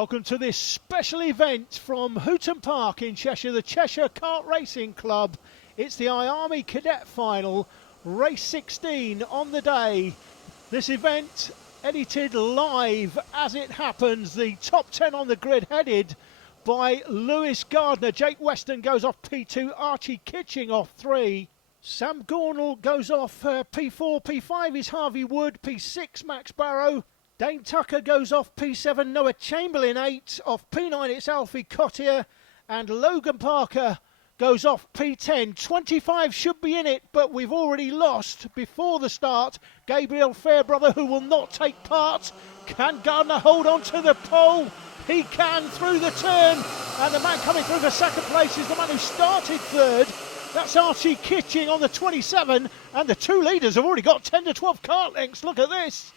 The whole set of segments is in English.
Welcome to this special event from Hooton Park in Cheshire, the Cheshire Kart Racing Club. It's the IAME Cadet Final, race 16 on the day. This event edited live as it happens. The top 10 on the grid headed by Lewis Gardner. Jake Weston goes off P2, Archie Kitching off 3. Sam Gornall goes off P4, P5 is Harvey Wood, P6 Max Barrow. Dane Tucker goes off P7, Noah Chamberlain 8, off P9 it's Alfie Cottier, and Logan Parker goes off P10. 25 should be in it, but we've already lost before the start. Gabriel Fairbrother, who will not take part. Can Gardner hold on to the pole? He can through the turn, and the man coming through for second place is the man who started third. That's Archie Kitching on the 27, and the two leaders have already got 10 to 12 kart lengths. Look at this.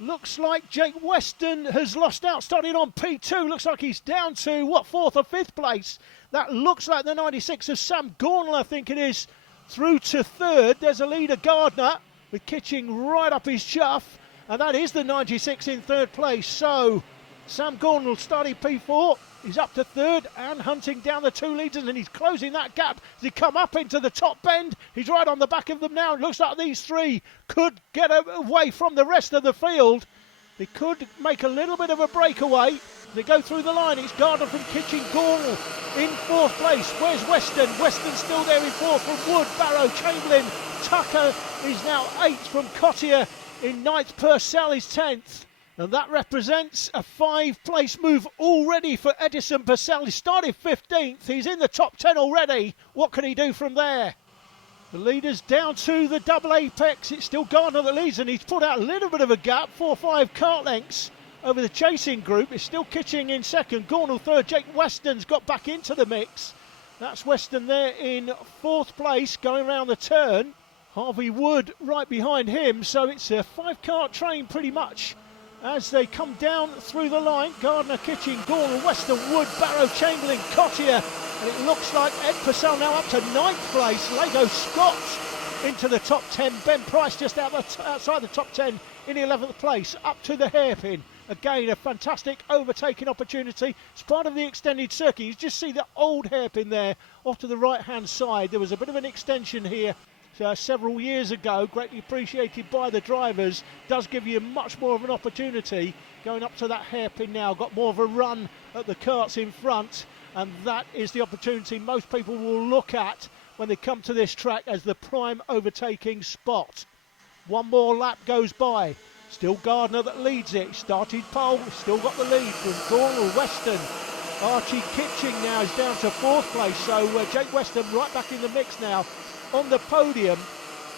Looks like Jake Weston has lost out, starting on P2. Looks like he's down to, fourth or fifth place. That looks like the 96 of Sam Gornall, I think it is, through to third. There's a leader, Gardner, with Kitching right up his chuff. And that is the 96 in third place. So, Sam Gornall starting P4. He's up to third and hunting down the two leaders, and he's closing that gap as he come up into the top bend. He's right on the back of them now. It looks like these three could get away from the rest of the field. They could make a little bit of a breakaway. They go through the line. It's Gardner from Kitching, Gornall in fourth place. Where's Weston? Weston's still there in fourth from Wood, Barrow, Chamberlain. Tucker is now eighth from Cottier in ninth. Purcell is 10th. And that represents a 5-place move already for Edison Purcell. He started 15th. He's in the top 10 already. What can he do from there? The leader's down to the double apex. It's still Gardner that leads, and he's put out a little bit of a gap, 4 or 5 kart lengths over the chasing group. It's still Kitching in second, Gornall third. Jake Weston's got back into the mix. That's Weston there in fourth place, going around the turn. Harvey Wood right behind him. So it's a 5-kart train pretty much as they come down through the line. Gardner, Kitching, Gornall, Weston, Wood, Barrow, Chamberlain, Cottier, and it looks like Ed Purcell now up to 9th place. Lego Scott into the top 10. Ben Price just outside the top 10 in the 11th place, up to the hairpin. Again, a fantastic overtaking opportunity. It's part of the extended circuit. You just see the old hairpin there off to the right-hand side. There was a bit of an extension here several years ago, greatly appreciated by the drivers. Does give you much more of an opportunity going up to that hairpin now. Got more of a run at the karts in front, and that is the opportunity most people will look at when they come to this track as the prime overtaking spot. One more lap goes by. Still Gardner that leads it. Started pole, still got the lead from Gornall, Weston. Archie Kitching now is down to fourth place, so Jake Weston right back in the mix now on the podium.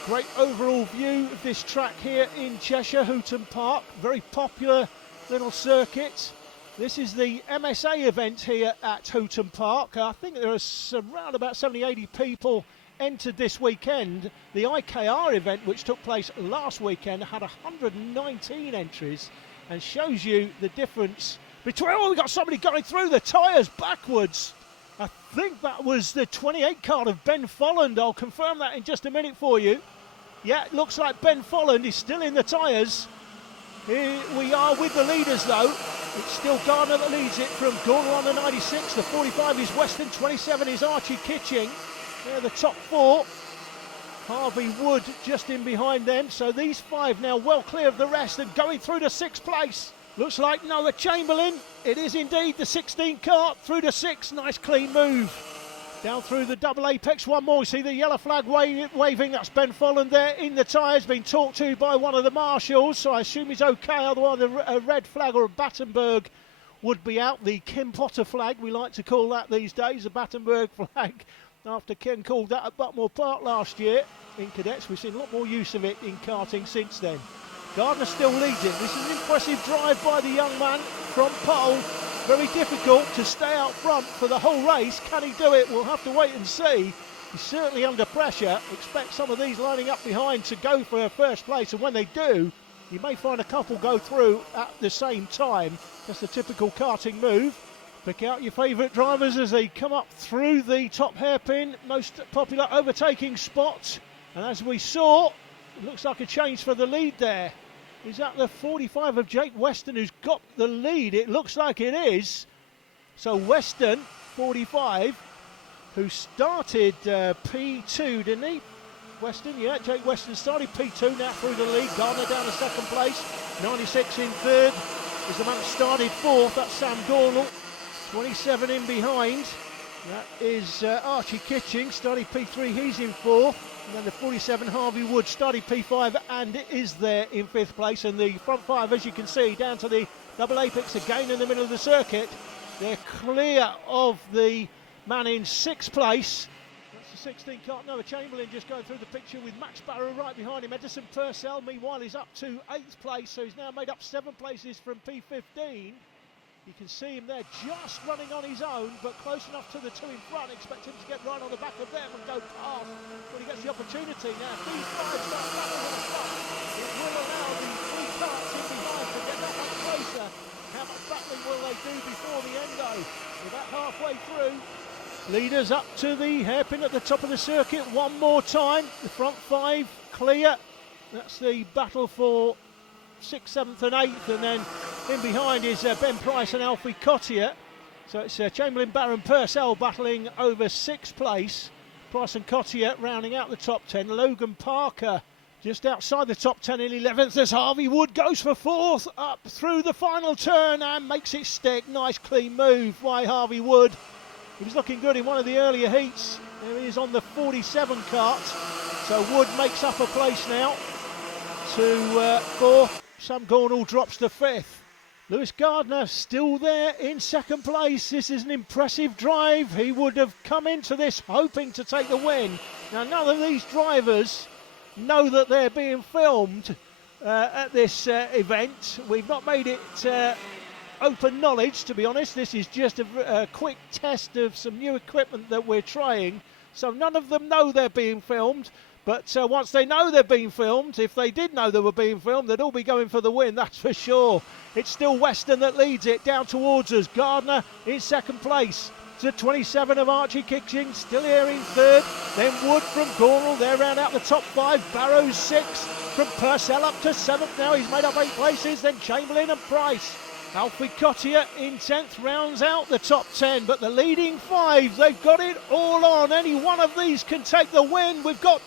Great overall view of this track here in Cheshire, Hooton Park. Very popular little circuit. This is the MSA event here at Hooton Park. I think there are around about 70-80 people entered this weekend. The IKR event, which took place last weekend, had 119 entries and shows you the difference between... Oh, we've got somebody going through the tyres backwards. I think that was the 28 card of Ben Folland. I'll confirm that in just a minute for you. Yeah, it looks like Ben Folland is still in the tyres. Here we are with the leaders though. It's still Gardner that leads it from Gornall on the 96. The 45 is Weston, 27 is Archie Kitching. They're the top 4. Harvey Wood just in behind them. So these 5 now well clear of the rest and going through to 6th place. Looks like Noah Chamberlain. It is indeed the 16 kart through to 6. Nice clean move. Down through the double apex. One more. You see the yellow flag waving. That's Ben Folland there in the tyres, being talked to by one of the marshals. So I assume he's okay. Otherwise, a red flag or a Battenberg would be out. The Kim Potter flag, we like to call that these days, a Battenberg flag. After Ken called that at Buckmore Park last year in cadets, we've seen a lot more use of it in karting since then. Gardner still leads it. This is an impressive drive by the young man from pole. Very difficult to stay out front for the whole race. Can he do it? We'll have to wait and see. He's certainly under pressure. Expect some of these lining up behind to go for a first place, and when they do, you may find a couple go through at the same time. That's the typical karting move. Pick out your favourite drivers as they come up through the top hairpin, most popular overtaking spot. And as we saw, it looks like a change for the lead there. Is that the 45 of Jake Weston who's got the lead? It looks like it is. So Weston, 45, who started P2, didn't he? Weston, yeah, Jake Weston started P2, now through the lead. Gardner down to second place, 96 in third. Is the man started fourth, that's Sam Gornall. 27 in behind, that is Archie Kitching, started P3, he's in fourth. And then the 47 Harvey Wood started P5 and is there in fifth place. And the front five, as you can see, down to the double apex again in the middle of the circuit. They're clear of the man in sixth place. That's the 16 kart. Noah Chamberlain just going through the picture with Max Barrow right behind him. Edison Purcell, meanwhile, is up to 8th place, so he's now made up 7 places from P15. You can see him there just running on his own, but close enough to the two in front. Expect him to get right on the back of them and go past when he gets the opportunity. Now, if these guys start battling on the front, it will allow the 3 karts in behind to get that much closer. How much battling will they do before the end, though? We're about halfway through. Leaders up to the hairpin at the top of the circuit one more time. The front 5 clear. That's the battle for 6th, 7th and 8th, and then in behind is Ben Price and Alfie Cottier. So it's Chamberlain, Barron, Purcell battling over 6th place. Price and Cottier rounding out the top 10. Logan Parker just outside the top 10 in 11th as Harvey Wood goes for 4th up through the final turn and makes it stick. Nice clean move by Harvey Wood. He was looking good in one of the earlier heats. There he is on the 47 kart. So Wood makes up a place now to 4th. Sam Gornall drops to 5th. Lewis Gardner still there in 2nd place. This is an impressive drive. He would have come into this hoping to take the win. Now, none of these drivers know that they're being filmed at this event. We've not made it open knowledge, to be honest. This is just a quick test of some new equipment that we're trying. So none of them know they're being filmed. But once they know they're being filmed, if they did know they were being filmed, they'd all be going for the win, that's for sure. It's still Weston that leads it down towards us. Gardner in 2nd place. To 27 of Archie Kitching, still here in 3rd. Then Wood from Gornall, they're round out the top 5. Barrows 6th. From Purcell up to 7th now, he's made up 8 places. Then Chamberlain and Price. Alfie Cottier in 10th rounds out the top 10, but the leading 5, they've got it all on. Any one of these can take the win. We've got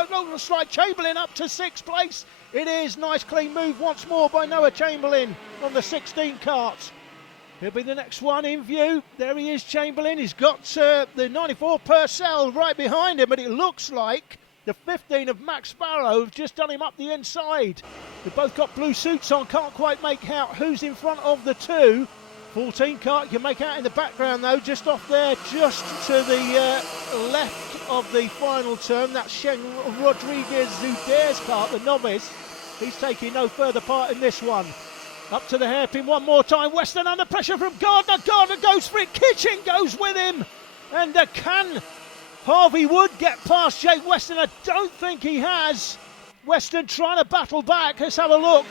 looks like Chamberlain up to 6th place. It is nice clean move once more by Noah Chamberlain on the 16 kart. He'll be the next one in view. There he is, Chamberlain. He's got the 94 Purcell right behind him, but it looks like the 15 of Max Barrow have just done him up the inside. They've both got blue suits on, can't quite make out who's in front of the 2. 14 kart, you can make out in the background though, just off there, just to the left of the final turn. That's Shen Rodriguez Zudair's kart, the novice. He's taking no further part in this one. Up to the hairpin one more time. Weston under pressure from Gardner. Gardner goes for it. Kitching goes with him. And can Harvey Wood get past Jake Weston? I don't think he has. Weston trying to battle back. Let's have a look.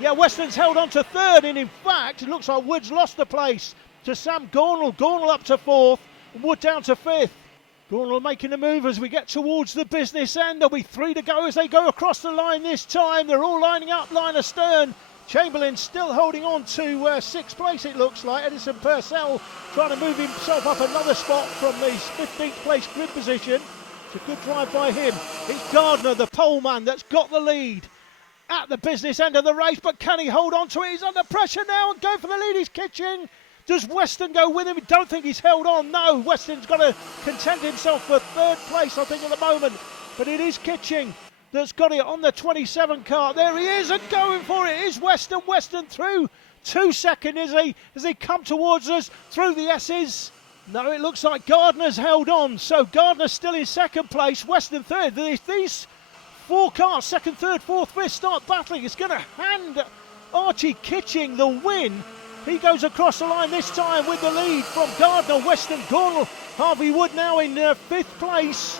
Yeah, Weston's held on to 3rd, and in fact, it looks like Wood's lost the place to Sam Gornall. Gornall up to 4th, Wood down to 5th. Gornall making a move as we get towards the business end. There'll be 3 to go as they go across the line this time. They're all lining up, line astern. Chamberlain still holding on to 6th place, it looks like. Edison Purcell trying to move himself up another spot from the 15th place grid position. It's a good drive by him. It's Gardner, the pole man, that's got the lead at the business end of the race, but can he hold on to it? He's under pressure now and going for the lead. He's Kitching. Does Weston go with him? I don't think he's held on. No, Weston's got to contend himself for 3rd place, I think, at the moment. But it is Kitching that's got it on the 27 kart. There he is and going for it. Is Weston. Weston through 2nd as he come towards us through the S's. No, it looks like Gardner's held on. So Gardner's still in 2nd place. Weston 3rd. If these 4 karts, 2nd, 3rd, 4th, 5th, start battling, it's going to hand Archie Kitching the win. He goes across the line this time with the lead from Gardner, Weston, Gornall. Harvey Wood now in 5th place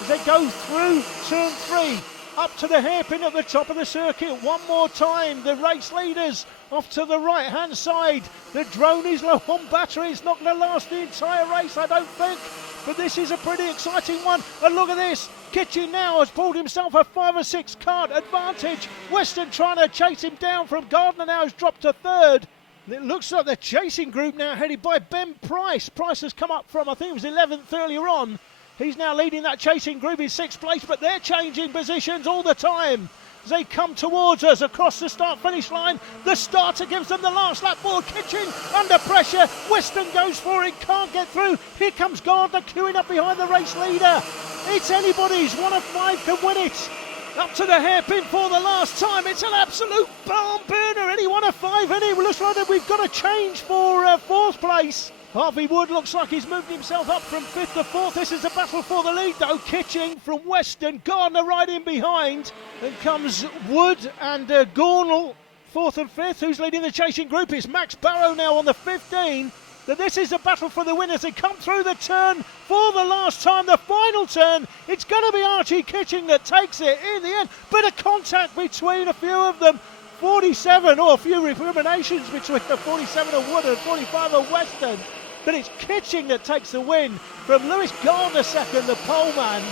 as they go through turn 3. Up to the hairpin at the top of the circuit. One more time. The race leaders off to the right-hand side. The drone is low on battery. It's not going to last the entire race, I don't think. but this is a pretty exciting one. And look at this, Kitchen now has pulled himself a 5 or 6 kart advantage. Weston trying to chase him down from Gardner now has dropped to third. And it looks like the chasing group now headed by Ben Price. Price has come up from, I think it was 11th earlier on. He's now leading that chasing group in 6th place, but they're changing positions all the time. As they come towards us across the start-finish line, the starter gives them the last lap ball. Kitchen under pressure. Weston goes for it, can't get through. Here comes Gardner queuing up behind the race leader. It's anybody's. 1 of 5 can win it. Up to the hairpin for the last time. It's an absolute barn burner. Any 1 of 5 in it. Looks like that we've got a change for 4th place. Harvey Wood looks like he's moved himself up from 5th to 4th. This is a battle for the lead though. Kitching from Weston, Gardner right in behind. Then comes Wood and Gornell, 4th and 5th. Who's leading the chasing group? It's Max Barrow now on the 15. But this is a battle for the winners. They come through the turn for the last time, the final turn. It's going to be Archie Kitching that takes it in the end. Bit of contact between a few of them. 47, or a few recriminations between the 47 of Wood and 45 of Weston. But it's Kitching that takes the win from Lewis Gardner second, the pole man.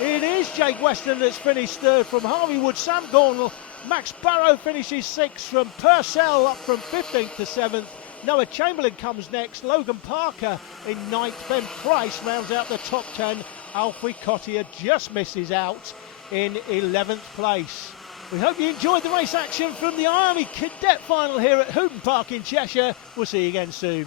It is Jake Weston that's finished third from Harvey Wood, Sam Gornell. Max Barrow finishes 6th from Purcell, up from 15th to 7th. Noah Chamberlain comes next. Logan Parker in 9th. Ben Price rounds out the top 10. Alfie Cottier just misses out in 11th place. We hope you enjoyed the race action from the IAME Cadet final here at Hooton Park in Cheshire. We'll see you again soon.